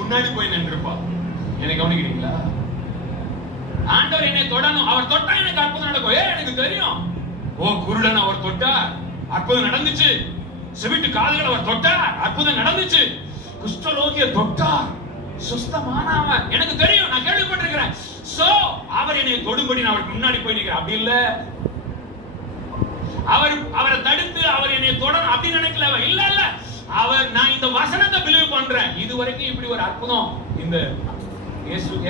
முன்னாடி போய் நின்றுப்பா. என்னை கவனிக்கிறீங்களா? ஆண்டவர் என்னை தொடணும், அவர் தொட்டா எனக்கு அற்புதம் நடக்கும். எனக்கு தெரியும். ஓ, குருடன் அவர் தொட்டார், அற்புதம் நடந்துச்சு. செவிட்டு காதுகள் அவர் தொட்டார், அற்புதம் நடந்துச்சு. குஷ்டரோகிய தொட்டார், சுஸ்தமானவன். எனக்கு தெரியும், நான் கேள்விப்பட்டிருக்கிறேன். சோ அவர் என்னை தொடும்படி நான் அவருக்கு முன்னாடி போய் நிற்கிறேன். அப்படி இல்ல, அவரை தடுத்து அவர் என்னை தொடரும் அப்படி நினைக்கல. இல்ல இல்ல, நான் இந்த வசனத்தை பிலீவ் பண்றேன். இதுவரைக்கும் இப்படி ஒரு அற்புதம் இந்த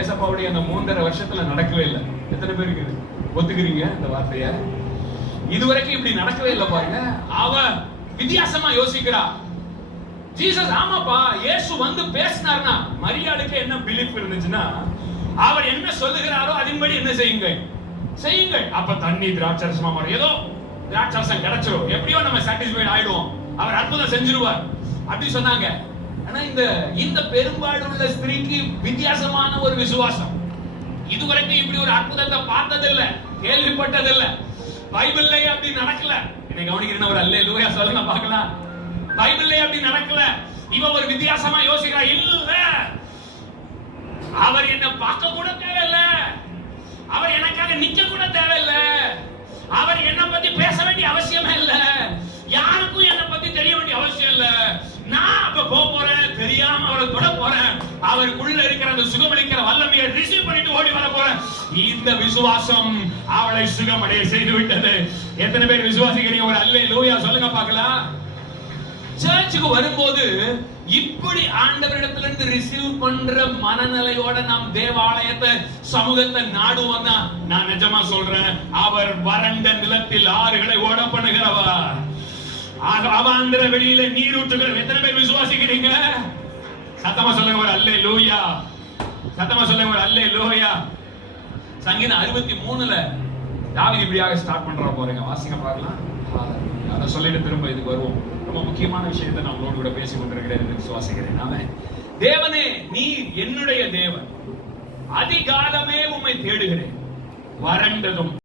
ஏசப்பாவுடைய அந்த 3.5 வருஷத்துல நடக்கவே இல்லை. எத்தனை பேருக்கு ஒத்துக்கிறீங்க இந்த வார்த்தைய? இதுவரைக்கும் இப்படி நடக்கவே இல்லை. பாருங்க, அவ வித்தியாசமா யோசிக்கிறா. ஜீசஸ், ஆமாப்பா, இயேசு வந்து பேசினார்னா மரியாளுக்கு என்ன பிலீஃப் இருந்துச்சுன்னா, அவர் என்ன சொல்லுகிறாரோ அதன்படி என்ன செய்யுங்க. அப்ப தண்ணி திராட்சரசமா மாறும். ஏதோ திராட்சரசம் கிடைச்சிரும், எப்படியோ நம்ம சாட்டிஸ்ஃபைட் ஆயிடுவோம், அவர் அற்புதம் செஞ்சிருவார் அப்படி சொன்னாங்க. ஆனா இந்த பெரும்பாடுள்ள ஸ்திரீக்கு வித்தியாசமான ஒரு விசுவாசம். இதுவரைக்கும் இப்படி ஒரு அற்புதத்தை பார்த்ததில்லை, கேள்விப்பட்டதில்லை. பைபிள்லயே அப்படி நடக்கல. என்னை கவனிக்கிறேன், ஒரு அல்லேலூயா சொல்லுங்க பார்க்கலாம். பைபிள்லயே அப்படி நடக்கல. இவ ஒரு வித்தியாசமா யோசிக்கிறா. இல்ல, அவர் என்ன பார்க்க கூட தேவையில்லை, அவர் எனக்காக நிக்க கூட தேவையில்லை, அவர் என்ன பத்தி பேச வேண்டிய அவசியமே இல்ல, யாருக்கும் என்ன பத்தி தெரிய வேண்டிய அவசியம் இல்ல. நான் அப்ப போறேன், தெரியாம அவரை தொட போறேன், அவருக்குள்ள இருக்கிற அந்த சுகமளிக்கிற வல்லமையை ரிசீவ் பண்ணிட்டு ஓடி வர போறேன். இந்த விசுவாசம் அவளை சுகமடைய செய்து விட்டது. எத்தனை பேர் விசுவாசிக்கிறீங்க? ஒரு அல்லேலூயா சொல்லுங்க பார்க்கலாம். சர்ச்சுக்கு வரும்போது இப்படி ஆண்டவரிடத்துல இருந்து ரிசீவ் பண்ற மனநிலையோட நாம் தேவாலயத்தை, சமூகத்தை நாடுவோம். நான் நிஜமா சொல்றேன், அவர் வறண்ட நிலத்தில் ஆறுகளை ஓட பண்ணுகிறவர், அவாந்திர வெளியில நீரூற்றுகள். எத்தனை பேர் விசுவாசிக்கிறீங்க? சத்தமா சொல்லுங்க ஒரு அல்லேலூயா. சத்தமா சொல்லுங்க ஒரு அல்லேலூயா. சங்கீதம் 63ல தாவீது இப்படியாக ஸ்டார்ட் பண்றா போறீங்க. வாசிங்க பார்க்கலாம். அதை சொல்லிட்டு திரும்ப இதுக்கு வருவோம். ரொம்ப முக்கியமான விஷயத்தை நான் உங்களோடு கூட பேசிக் கொண்டிருக்கிறேன் என்று விசுவாசிக்கிறேன். தேவனே, நீர் என்னுடைய தேவன், அதிகாலமே உம்மை தேடுகிறேன், வறண்டதும்